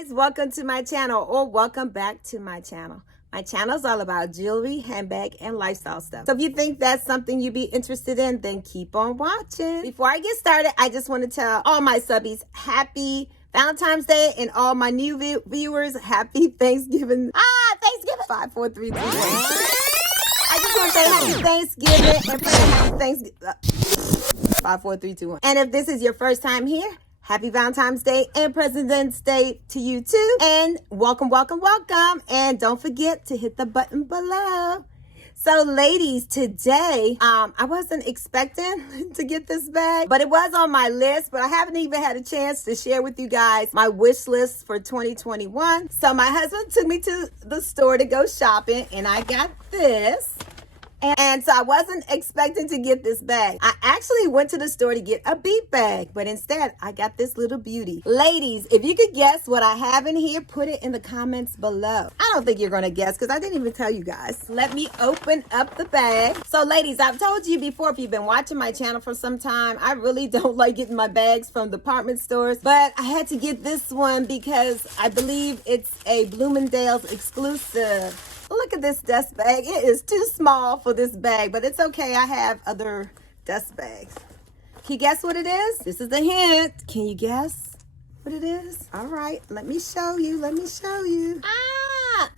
guys, welcome to my channel, or welcome back to my channel. My channel is all about jewelry, handbag, and lifestyle stuff. So if you think that's something you'd be interested in, then keep on watching. Before I get started, I just want to tell all my subbies happy Valentine's Day, and all my new viewers happy Thanksgiving. Thanksgiving. 5, 4, 3, 2, 1. I just want to say happy Thanksgiving and happy Thanksgiving. 5, 4, 3, 2, 1. And if this is your first time here, happy Valentine's Day and President's Day to you too. And welcome, welcome, welcome. And don't forget to hit the button below. So ladies, today, I wasn't expecting to get this bag, but it was on my list, but I haven't even had a chance to share with you guys my wish list for 2021. So my husband took me to the store to go shopping, and I got this. And so I wasn't expecting to get this bag. I actually went to the store to get a bead bag, but instead I got this little beauty. Ladies, if you could guess what I have in here, put it in the comments below. I don't think you're gonna guess because I didn't even tell you guys. Let me open up the bag. So ladies, I've told you before, if you've been watching my channel for some time, I really don't like getting my bags from department stores, but I had to get this one because I believe it's a Bloomingdale's exclusive. Look at this dust bag. It is too small for this bag, but it's okay. I have other dust bags. Can you guess what it is? This is the hint. Can you guess what it is? All right, let me show you. Let me show you.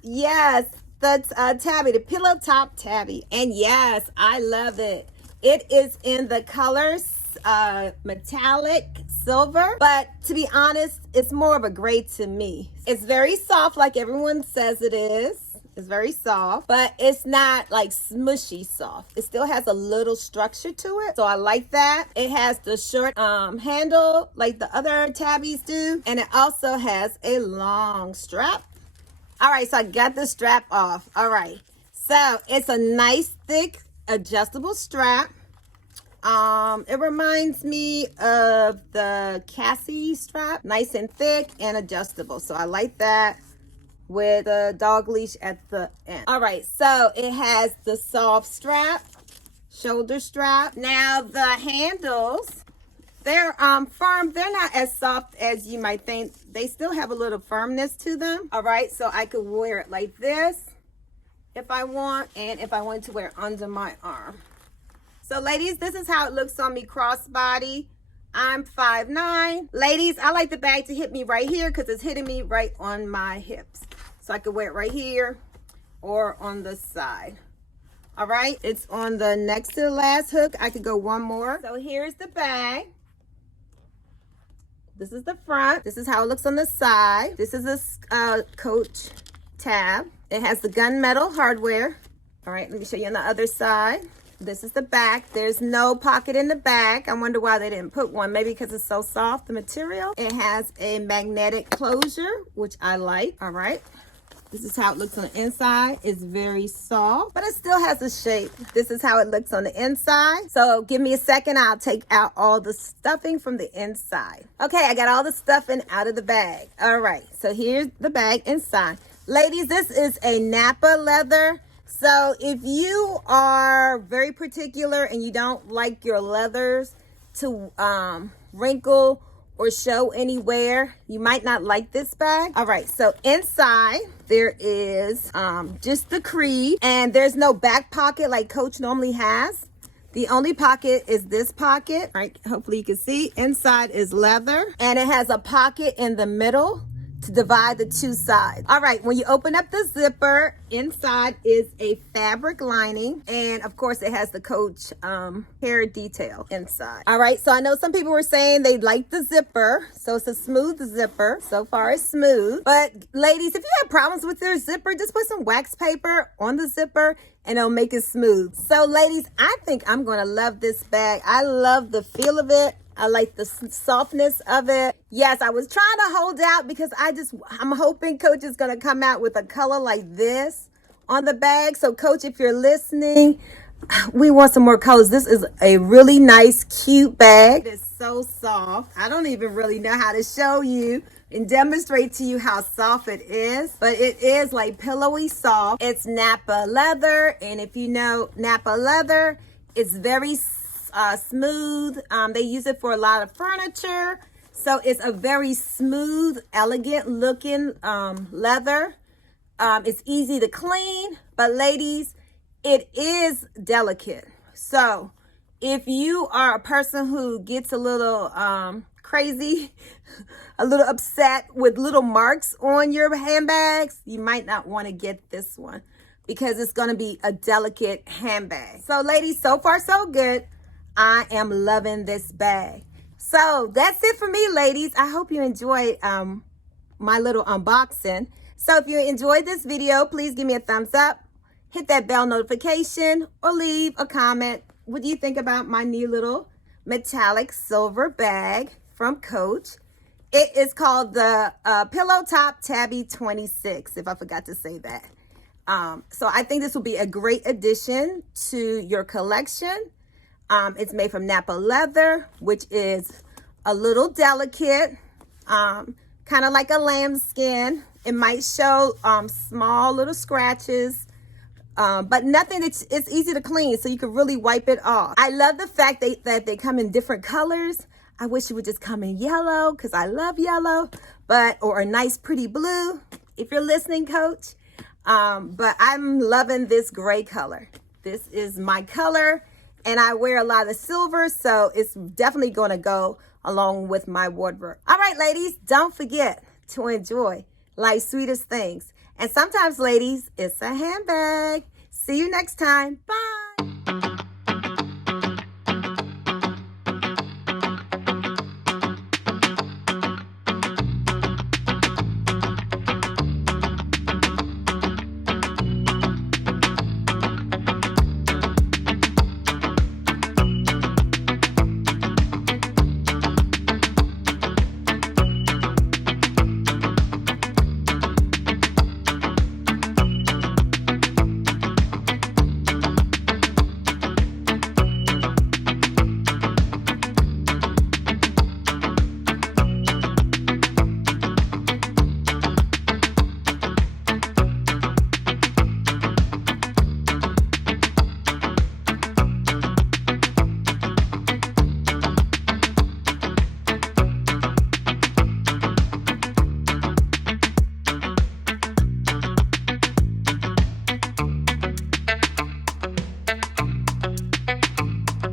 Yes, that's Tabby, the pillow top Tabby. And yes, I love it. It is in the colors metallic silver, but to be honest, it's more of a gray to me. It's very soft, like everyone says it is. It's very soft, but it's not like smushy soft. It still has a little structure to it, so I like that. It has the short handle like the other tabbies do, and it also has a long strap. All right, so I got the strap off. All right, so it's a nice thick adjustable strap. It reminds me of the Cassie strap, nice and thick and adjustable, so I like that, with a dog leash at the end. All right, so it has the soft strap, shoulder strap. Now the handles, they're firm. They're not as soft as you might think. They still have a little firmness to them. All right, so I could wear it like this if I want, and if I wanted to wear it under my arm. So ladies, this is how it looks on me crossbody. I'm 5'9". Ladies, I like the bag to hit me right here because it's hitting me right on my hips. So I could wear it right here or on the side. All right, it's on the next to the last hook. I could go one more. So here's the bag. This is the front. This is how it looks on the side. This is a Coach tab. It has the gunmetal hardware. All right, let me show you on the other side. This is the back. There's no pocket in the back. I wonder why they didn't put one. Maybe because it's so soft, the material. It has a magnetic closure, which I like. All right. This is how it looks on the inside. It's very soft, but it still has a shape. This is how it looks on the inside. So give me a second. I'll take out all the stuffing from the inside. Okay, I got all the stuffing out of the bag. All right, so here's the bag inside. Ladies, this is a Napa leather. So if you are very particular and you don't like your leathers to wrinkle or show anywhere, you might not like this bag. All right, so inside there is just the creed, and there's no back pocket like Coach normally has. The only pocket is this pocket. All right, hopefully you can see. Inside is leather, and it has a pocket in the middle to divide the two sides. All right, when you open up the zipper, inside is a fabric lining, and of course it has the Coach hair detail inside. All right, so I know some people were saying they like the zipper, so it's a smooth zipper. So far it's smooth, but ladies, if you have problems with your zipper, just put some wax paper on the zipper and it'll make it smooth. So ladies, I think I'm gonna love this bag. I love the feel of it. I like the softness of it. Yes, I was trying to hold out because I'm hoping Coach is going to come out with a color like this on the bag. So Coach, if you're listening, we want some more colors. This is a really nice, cute bag. It is so soft. I don't even really know how to show you and demonstrate to you how soft it is, but it is like pillowy soft. It's Napa leather, and if you know Napa leather, it's very smooth. They use it for a lot of furniture. So it's a very smooth, elegant looking leather. It's easy to clean, but ladies, it is delicate. So if you are a person who gets a little crazy, a little upset with little marks on your handbags, you might not want to get this one because it's going to be a delicate handbag. So ladies, so far so good. I am loving this bag. So that's it for me, ladies. I hope you enjoyed my little unboxing. So if you enjoyed this video, please give me a thumbs up, hit that bell notification, or leave a comment. What do you think about my new little metallic silver bag from Coach? It is called the Pillow Top Tabby 26, if I forgot to say that. So I think this will be a great addition to your collection. It's made from Napa leather, which is a little delicate, kind of like a lamb skin. It might show small little scratches, but nothing it's easy to clean, so you can really wipe it off. I love the fact that they come in different colors. I wish it would just come in yellow because I love yellow, or a nice pretty blue, if you're listening, Coach. But I'm loving this gray color. This is my color, and I wear a lot of silver, so it's definitely going to go along with my wardrobe. All right, ladies, don't forget to enjoy life's sweetest things. And sometimes, ladies, it's a handbag. See you next time. Bye.